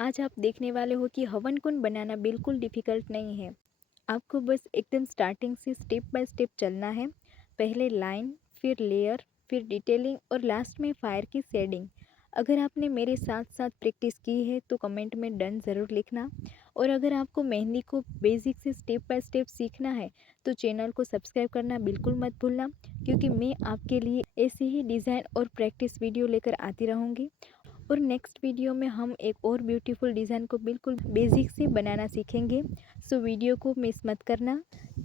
आज आप देखने वाले हो कि हवन कुंड बनाना बिल्कुल डिफ़िकल्ट नहीं है। आपको बस एकदम स्टार्टिंग से स्टेप बाय स्टेप चलना है। पहले लाइन, फिर लेयर, फिर डिटेलिंग और लास्ट में फायर की शेडिंग। अगर आपने मेरे साथ साथ प्रैक्टिस की है तो कमेंट में डन ज़रूर लिखना। और अगर आपको मेहंदी को बेसिक से स्टेप बाय स्टेप सीखना है तो चैनल को सब्सक्राइब करना बिल्कुल मत भूलना, क्योंकि मैं आपके लिए ऐसे ही डिज़ाइन और प्रैक्टिस वीडियो लेकर आती रहूँगी। और नेक्स्ट वीडियो में हम एक और ब्यूटीफुल डिज़ाइन को बिल्कुल बेसिक से बनाना सीखेंगे। सो वीडियो को मिस मत करना।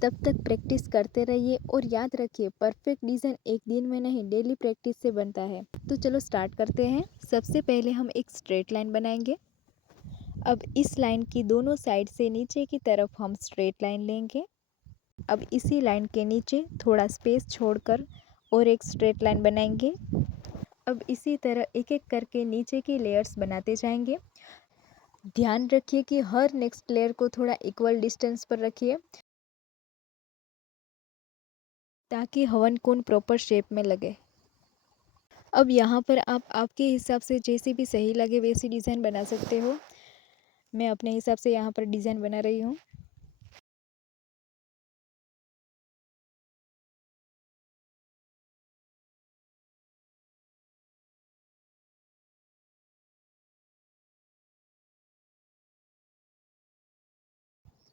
तब तक प्रैक्टिस करते रहिए और याद रखिए, परफेक्ट डिज़ाइन एक दिन में नहीं, डेली प्रैक्टिस से बनता है। तो चलो स्टार्ट करते हैं। सबसे पहले हम एक स्ट्रेट लाइन बनाएंगे। अब इस लाइन की दोनों साइड से नीचे की तरफ हम स्ट्रेट लाइन लेंगे। अब इसी लाइन के नीचे थोड़ा स्पेस छोड़कर और एक स्ट्रेट लाइन बनाएंगे। अब इसी तरह एक एक करके नीचे की लेयर्स बनाते जाएंगे। ध्यान रखिए कि हर नेक्स्ट लेयर को थोड़ा इक्वल डिस्टेंस पर रखिए, ताकि हवन कोन प्रॉपर शेप में लगे। अब यहाँ पर आप आपके हिसाब से जैसे भी सही लगे वैसी डिज़ाइन बना सकते हो। मैं अपने हिसाब से यहाँ पर डिज़ाइन बना रही हूँ।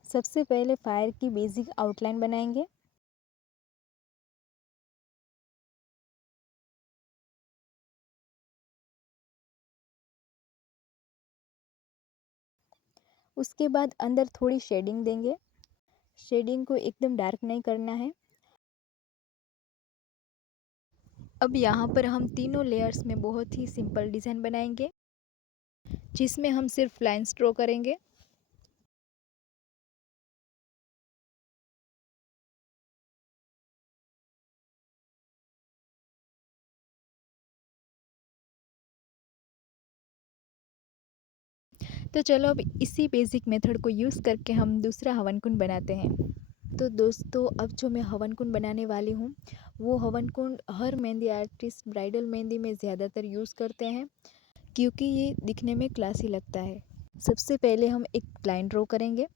सबसे पहले फायर की बेसिक आउटलाइन बनाएंगे। उसके बाद अंदर थोड़ी शेडिंग देंगे। शेडिंग को एकदम डार्क नहीं करना है। अब यहाँ पर हम तीनों लेयर्स में बहुत ही सिंपल डिज़ाइन बनाएंगे, जिसमें हम सिर्फ लाइन्स ड्रॉ करेंगे। तो चलो अब इसी बेसिक मेथड को यूज़ करके हम दूसरा हवन कुंड बनाते हैं। तो दोस्तों, अब जो मैं हवन कुंड बनाने वाली हूँ वो हवन कुंड हर मेहंदी आर्टिस्ट ब्राइडल मेहंदी में ज़्यादातर यूज़ करते हैं, क्योंकि ये दिखने में क्लासी लगता है। सबसे पहले हम एक लाइन ड्रॉ करेंगे।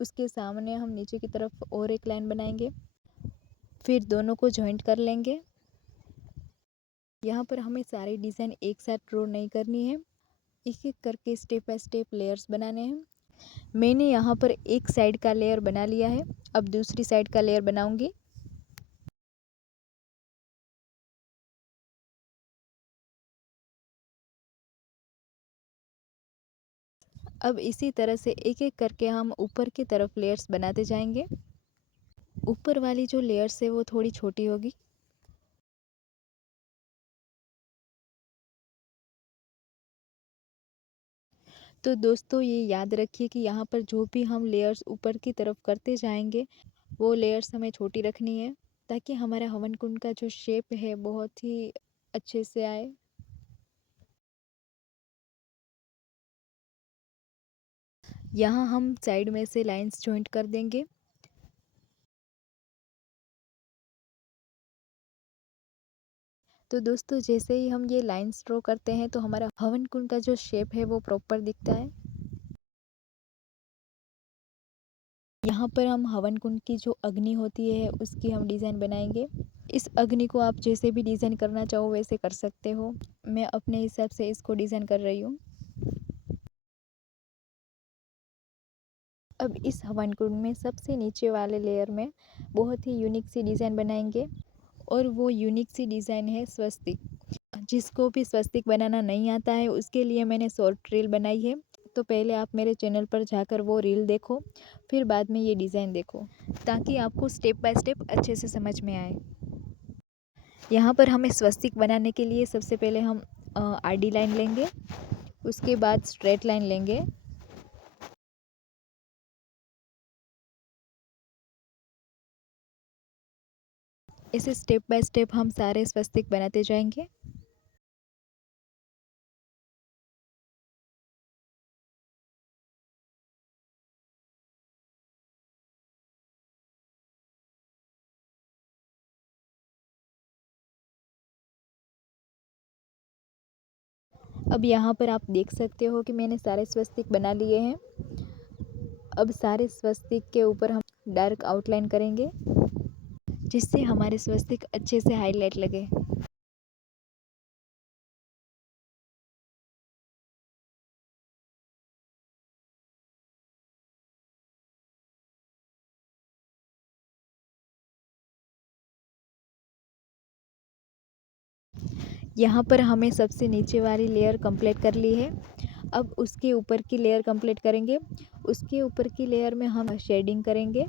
उसके सामने हम नीचे की तरफ और एक लाइन बनाएंगे। फिर दोनों को जॉइंट कर लेंगे। यहाँ पर हमें सारी डिज़ाइन एक साथ ड्रॉ नहीं करनी है, एक एक करके स्टेप बाय स्टेप लेयर्स बनाने हैं। मैंने यहाँ पर एक साइड का लेयर बना लिया है। अब दूसरी साइड का लेयर बनाऊंगी। अब इसी तरह से एक एक करके हम ऊपर की तरफ लेयर्स बनाते जाएंगे। ऊपर वाली जो लेयर्स है वो थोड़ी छोटी होगी। तो दोस्तों, ये याद रखिए कि यहाँ पर जो भी हम लेयर्स ऊपर की तरफ करते जाएंगे वो लेयर्स हमें छोटी रखनी है, ताकि हमारा हवन कुंड का जो शेप है बहुत ही अच्छे से आए। यहाँ हम साइड में से लाइंस जॉइंट कर देंगे। तो दोस्तों, जैसे ही हम ये लाइंस ड्रॉ करते हैं तो हमारा हवन कुंड का जो शेप है वो प्रॉपर दिखता है। यहाँ पर हम हवन कुंड की जो अग्नि होती है उसकी हम डिज़ाइन बनाएंगे। इस अग्नि को आप जैसे भी डिज़ाइन करना चाहो वैसे कर सकते हो। मैं अपने हिसाब से इसको डिज़ाइन कर रही हूँ। अब इस हवन कुंड में सबसे नीचे वाले लेयर में बहुत ही यूनिक सी डिज़ाइन बनाएंगे, और वो यूनिक सी डिज़ाइन है स्वस्तिक। जिसको भी स्वस्तिक बनाना नहीं आता है उसके लिए मैंने शॉर्ट रील बनाई है। तो पहले आप मेरे चैनल पर जाकर वो रील देखो, फिर बाद में ये डिज़ाइन देखो, ताकि आपको स्टेप बाय स्टेप अच्छे से समझ में आए। यहाँ पर हमें स्वस्तिक बनाने के लिए सबसे पहले हम आडी लाइन लेंगे। उसके बाद स्ट्रेट लाइन लेंगे। इसे स्टेप बाय स्टेप हम सारे स्वस्तिक बनाते जाएंगे। अब यहाँ पर आप देख सकते हो कि मैंने सारे स्वस्तिक बना लिए हैं। अब सारे स्वस्तिक के ऊपर हम डार्क आउटलाइन करेंगे, जिससे हमारे स्वस्तिक अच्छे से हाईलाइट लगे। यहाँ पर हमें सबसे नीचे वाली लेयर कंप्लीट कर ली है। अब उसके ऊपर की लेयर कंप्लीट करेंगे। उसके ऊपर की लेयर में हम शेडिंग करेंगे।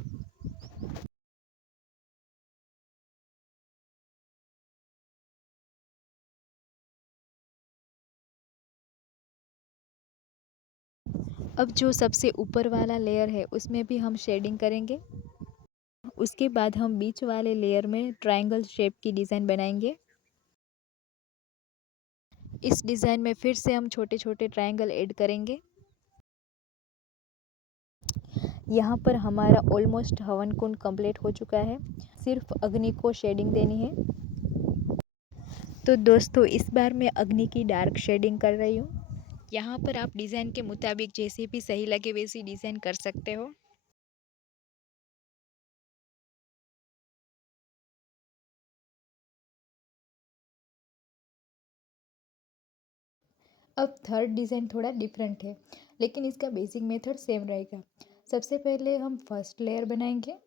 अब जो सबसे ऊपर वाला लेयर है उसमें भी हम शेडिंग करेंगे। उसके बाद हम बीच वाले लेयर में ट्रायंगल शेप की डिज़ाइन बनाएंगे। इस डिज़ाइन में फिर से हम छोटे छोटे ट्रायंगल ऐड करेंगे। यहाँ पर हमारा ऑलमोस्ट हवन कुंड कंप्लीट हो चुका है। सिर्फ अग्नि को शेडिंग देनी है। तो दोस्तों, इस बार मैं अग्नि की डार्क शेडिंग कर रही हूँ। यहाँ पर आप डिज़ाइन के मुताबिक जैसे भी सही लगे वैसी डिज़ाइन कर सकते हो। अब थर्ड डिज़ाइन थोड़ा डिफरेंट है, लेकिन इसका बेसिक मेथड सेम रहेगा। सबसे पहले हम फर्स्ट लेयर बनाएंगे।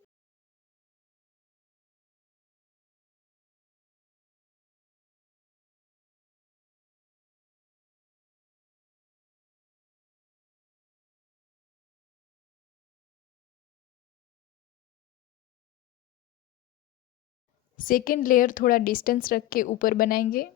सेकेंड लेयर थोड़ा डिस्टेंस रख के ऊपर बनाएंगे।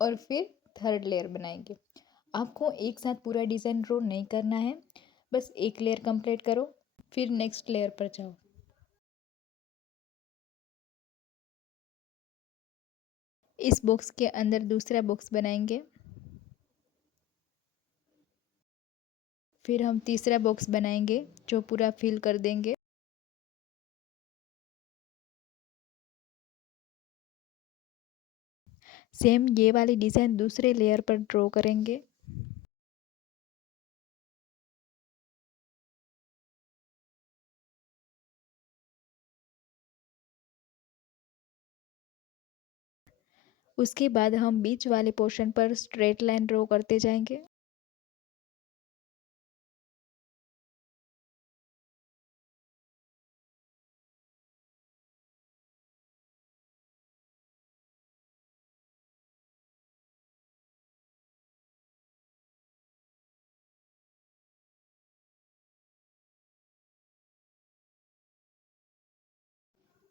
और फिर थर्ड लेयर बनाएंगे। आपको एक साथ पूरा डिज़ाइन ड्रॉ नहीं करना है, बस एक लेयर कंप्लीट करो, फिर नेक्स्ट लेयर पर जाओ। इस बॉक्स के अंदर दूसरा बॉक्स बनाएंगे। फिर हम तीसरा बॉक्स बनाएंगे जो पूरा फिल कर देंगे। सेम ये वाली डिज़ाइन दूसरे लेयर पर ड्रॉ करेंगे। उसके बाद हम बीच वाले पोर्शन पर स्ट्रेट लाइन ड्रॉ करते जाएंगे।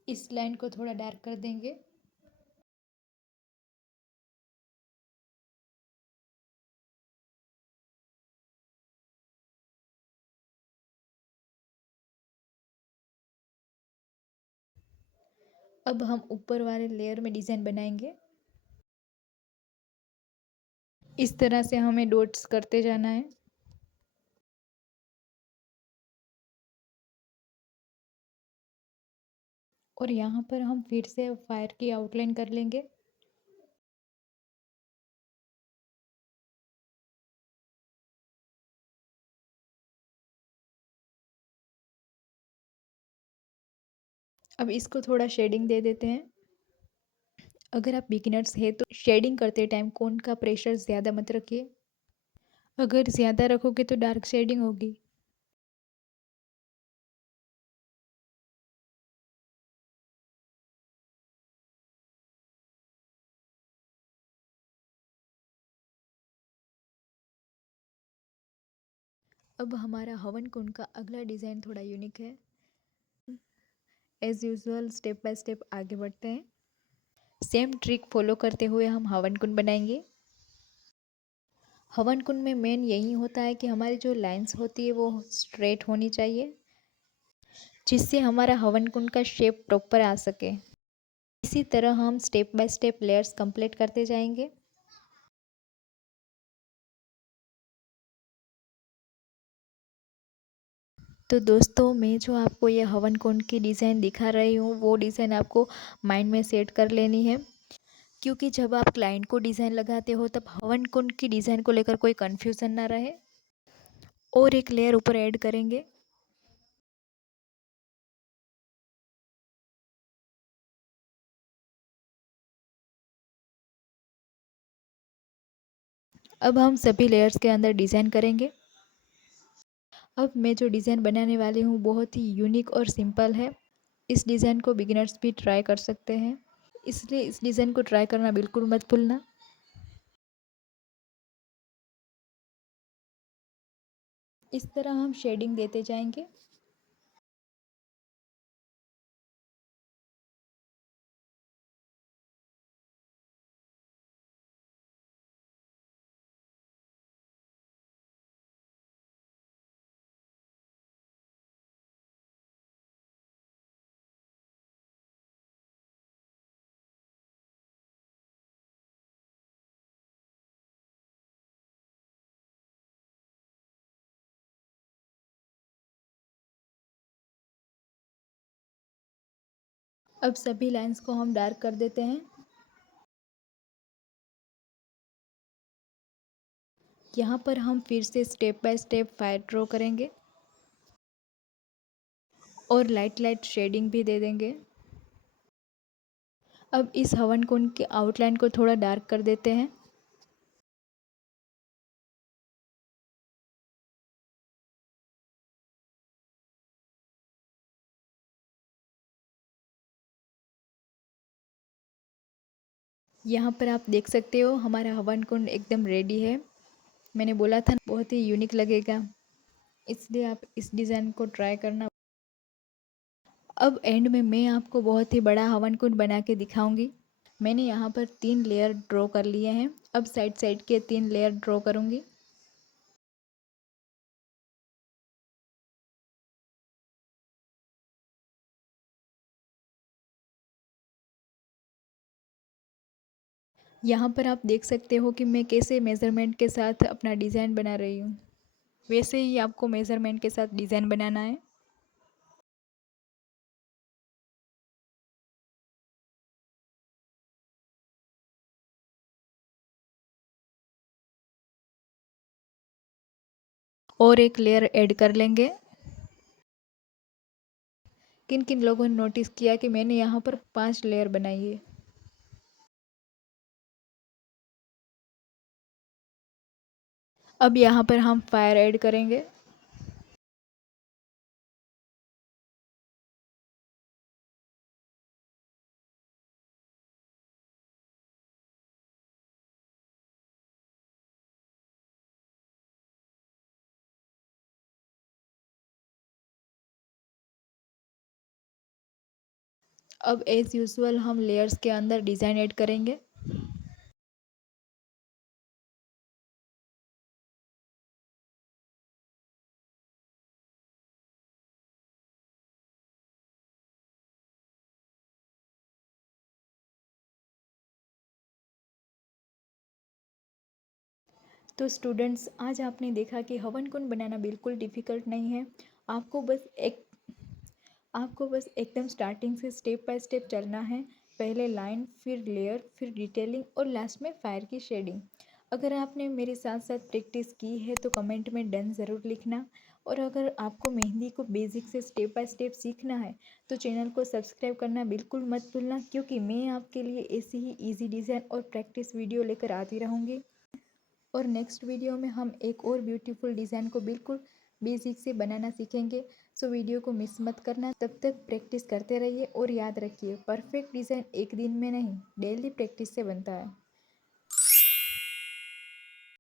इस लाइन को थोड़ा डार्क कर देंगे। अब हम ऊपर वाले लेयर में डिज़ाइन बनाएंगे। इस तरह से हमें डॉट्स करते जाना है। और यहाँ पर हम फिर से फायर की आउटलाइन कर लेंगे। अब इसको थोड़ा शेडिंग दे देते हैं। अगर आप बिगिनर्स हैं तो शेडिंग करते टाइम कोन का प्रेशर ज़्यादा मत रखिए। अगर ज़्यादा रखोगे तो डार्क शेडिंग होगी। अब हमारा हवन कुंड का अगला डिज़ाइन थोड़ा यूनिक है। As usual step by step आगे बढ़ते हैं। सेम ट्रिक फॉलो करते हुए हम हवन कुंड बनाएंगे। हवन कुंड में मेन यही होता है कि हमारी जो लाइंस होती है वो स्ट्रेट होनी चाहिए, जिससे हमारा हवन कुंड का शेप प्रॉपर आ सके। इसी तरह हम step by step layers complete करते जाएंगे। तो दोस्तों, मैं जो आपको ये हवन कुंड की डिज़ाइन दिखा रही हूँ वो डिज़ाइन आपको माइंड में सेट कर लेनी है, क्योंकि जब आप क्लाइंट को डिज़ाइन लगाते हो तब हवन कुंड की डिज़ाइन को लेकर कोई कन्फ्यूज़न ना रहे। और एक लेयर ऊपर ऐड करेंगे। अब हम सभी लेयर्स के अंदर डिज़ाइन करेंगे। अब मैं जो डिज़ाइन बनाने वाली हूँ बहुत ही यूनिक और सिंपल है। इस डिज़ाइन को बिगिनर्स भी ट्राई कर सकते हैं, इसलिए इस डिज़ाइन को ट्राई करना बिल्कुल मत भूलना। इस तरह हम शेडिंग देते जाएंगे। अब सभी लाइंस को हम डार्क कर देते हैं। यहाँ पर हम फिर से step by step fire draw करेंगे और लाइट लाइट शेडिंग भी दे देंगे। अब इस हवन कुंड के आउटलाइन को थोड़ा डार्क कर देते हैं। यहाँ पर आप देख सकते हो हमारा हवन कुंड एकदम रेडी है। मैंने बोला था बहुत ही यूनिक लगेगा, इसलिए आप इस डिज़ाइन को ट्राई करना। अब एंड में मैं आपको बहुत ही बड़ा हवन कुंड बना के दिखाऊंगी। मैंने यहाँ पर 3 लेयर ड्रॉ कर लिए हैं। अब साइड साइड के 3 लेयर ड्रॉ करूँगी। यहाँ पर आप देख सकते हो कि मैं कैसे मेज़रमेंट के साथ अपना डिज़ाइन बना रही हूँ। वैसे ही आपको मेज़रमेंट के साथ डिज़ाइन बनाना है। और एक लेयर ऐड कर लेंगे। किन किन लोगों ने नोटिस किया कि मैंने यहाँ पर 5 लेयर बनाई है। अब यहाँ पर हम फायर ऐड करेंगे। अब एज़ यूजुअल हम लेयर्स के अंदर डिज़ाइन ऐड करेंगे। तो स्टूडेंट्स, आज आपने देखा कि हवन कुंड बनाना बिल्कुल डिफ़िकल्ट नहीं है। आपको बस एक आपको बस एकदम स्टार्टिंग से स्टेप बाय स्टेप चलना है। पहले लाइन, फिर लेयर, फिर डिटेलिंग और लास्ट में फायर की शेडिंग। अगर आपने मेरे साथ साथ प्रैक्टिस की है तो कमेंट में डन ज़रूर लिखना। और अगर आपको मेहंदी को बेसिक से स्टेप बाय स्टेप सीखना है तो चैनल को सब्सक्राइब करना बिल्कुल मत भूलना, क्योंकि मैं आपके लिए ऐसी ही ईजी डिज़ाइन और प्रैक्टिस वीडियो लेकर आती रहूँगी। और नेक्स्ट वीडियो में हम एक और ब्यूटीफुल डिज़ाइन को बिल्कुल बेसिक से बनाना सीखेंगे। सो वीडियो को मिस मत करना। तब तक प्रैक्टिस करते रहिए और याद रखिए, परफेक्ट डिज़ाइन एक दिन में नहीं, डेली प्रैक्टिस से बनता है।